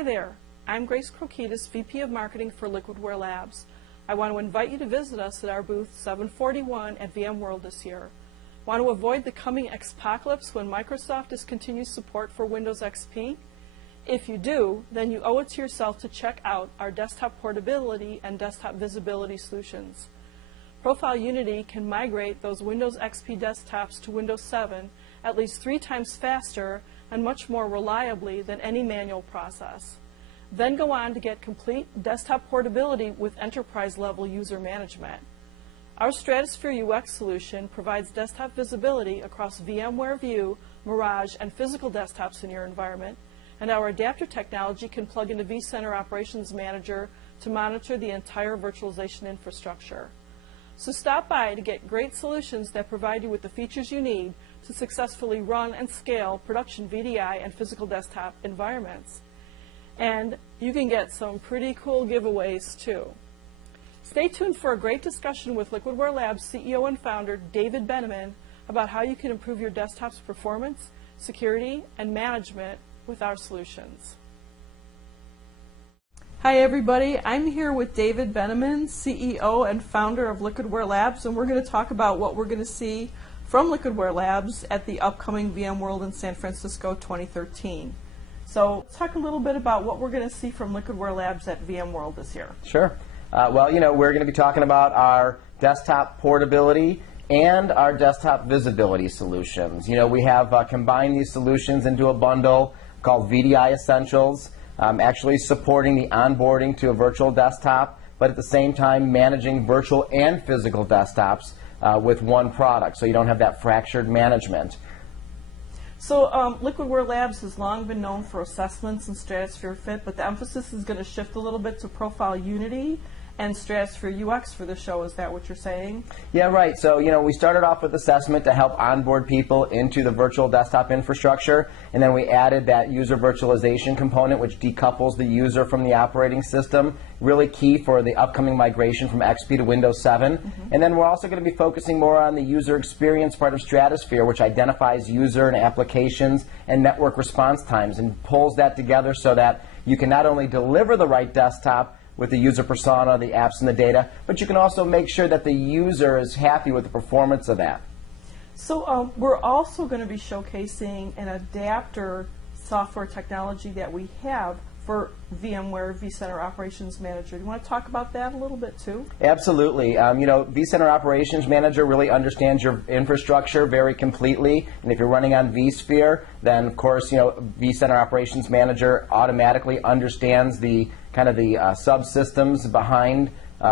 Hi there, I'm Grace Krokidas, VP of Marketing for Liquidware Labs. I want to invite you to visit us at our booth 741 at VMworld this year. Want to avoid the coming Xpocalypse when Microsoft discontinues support for Windows XP? If you do, then you owe it to yourself to check out our desktop portability and desktop visibility solutions. Profile Unity can migrate those Windows XP desktops to Windows 7 at least 3 times faster and much more reliably than any manual process. Then go on to get complete desktop portability with enterprise-level user management. Our Stratosphere UX solution provides desktop visibility across VMware View, Mirage, and physical desktops in your environment, and our adapter technology can plug into vCenter Operations Manager to monitor the entire virtualization infrastructure. So stop by to get great solutions that provide you with the features you need to successfully run and scale production VDI and physical desktop environments. And you can get some pretty cool giveaways too. Stay tuned for a great discussion with Liquidware Labs CEO and founder David Bieneman about how you can improve your desktop's performance, security, and management with our solutions. Hi everybody, I'm here with David Bieneman, CEO and founder of Liquidware Labs, and we're going to talk about what we're going to see from Liquidware Labs at the upcoming VMworld in San Francisco 2013. So let's talk a little bit about what we're going to see from Liquidware Labs at VMworld this year. Sure. Well, we're going to be talking about our desktop portability and our desktop visibility solutions. We have combined these solutions into a bundle called VDI Essentials, actually supporting the onboarding to a virtual desktop, but at the same time managing virtual and physical desktops with one product, so you don't have that fractured management. So Liquidware Labs has long been known for assessments and Stratosphere Fit, but the emphasis is going to shift a little bit to Profile Unity and Stratosphere UX for the show. Is that what you're saying? Yeah, right. So, we started off with assessment to help onboard people into the virtual desktop infrastructure, and then we added that user virtualization component, which decouples the user from the operating system, really key for the upcoming migration from XP to Windows 7. And then we're also going to be focusing more on the user experience part of Stratosphere, which identifies user and applications and network response times and pulls that together so that you can not only deliver the right desktop with the user persona, the apps, and the data, but you can also make sure that the user is happy with the performance of that. So we're also going to be showcasing an adapter software technology that we have for VMware vCenter Operations Manager. Do you want to talk about that a little bit too? Absolutely. vCenter Operations Manager really understands your infrastructure very completely, and if you're running on vSphere, then of course vCenter Operations Manager automatically understands the subsystems behind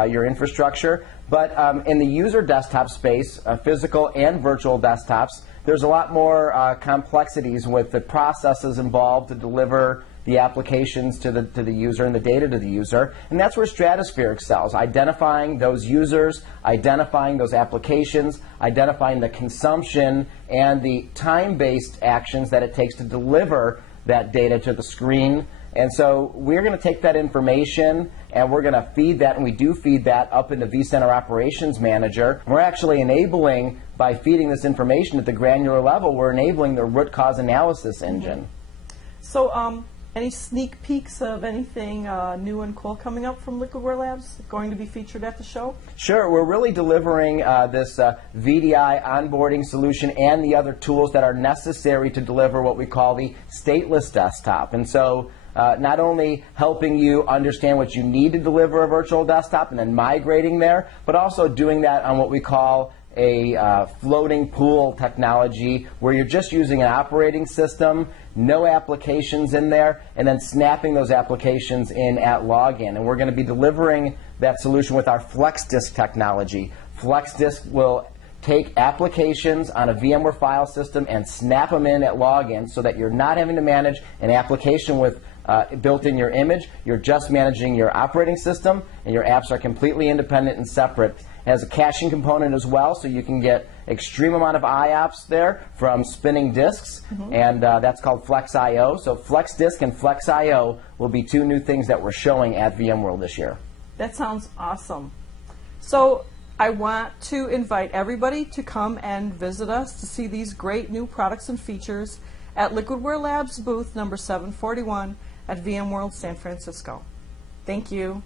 your infrastructure. But in the user desktop space, physical and virtual desktops, there's a lot more complexities with the processes involved to deliver the applications to the user and the data to the user, and that's where Stratosphere excels, identifying those users, identifying those applications, identifying the consumption and the time-based actions that it takes to deliver that data to the screen. And so we're going to take that information and we're going to feed that, and we do feed that up into vCenter Operations Manager. We're actually enabling, by feeding this information at the granular level, we're enabling the root cause analysis engine. So any sneak peeks of anything new and cool coming up from Liquidware Labs going to be featured at the show? Sure. We're really delivering this VDI onboarding solution and the other tools that are necessary to deliver what we call the stateless desktop. And so not only helping you understand what you need to deliver a virtual desktop and then migrating there, but also doing that on what we call a floating pool technology where you're just using an operating system, no applications in there, and then snapping those applications in at login. And we're going to be delivering that solution with our FlexDisk technology. FlexDisk will take applications on a VMware file system and snap them in at login so that you're not having to manage an application with built in your image. You're just managing your operating system, and your apps are completely independent and separate. It has a caching component as well, so you can get extreme amount of IOPS there from spinning disks, and that's called FlexIO. So FlexDisk and FlexIO will be 2 new things that we're showing at VMworld this year. That sounds awesome. So I want to invite everybody to come and visit us to see these great new products and features at Liquidware Labs booth number 741 at VMworld San Francisco. Thank you.